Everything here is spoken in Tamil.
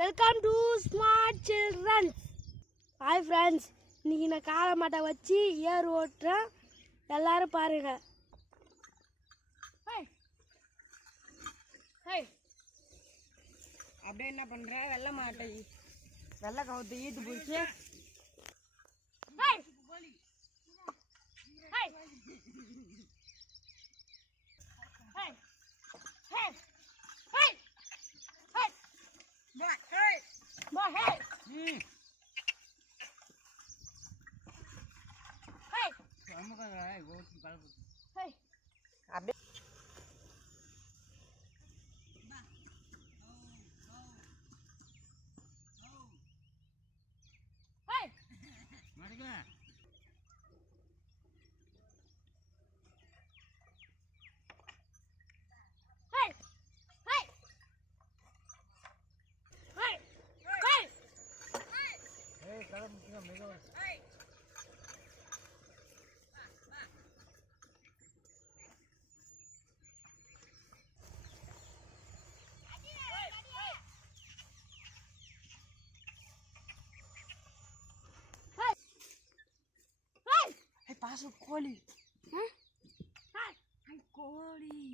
Welcome to smart children's. Hi friends, இன்னைக்கு நான் காளை மாட்டை வச்சு ஏர் ஓட்டுறேன். எல்லாரும் பாருங்க. அப்படியே என்ன பண்ற? வெள்ளை மாட்டை வெள்ளை கவுத்து ஈத்து பிடிச்சி பாசு கோழி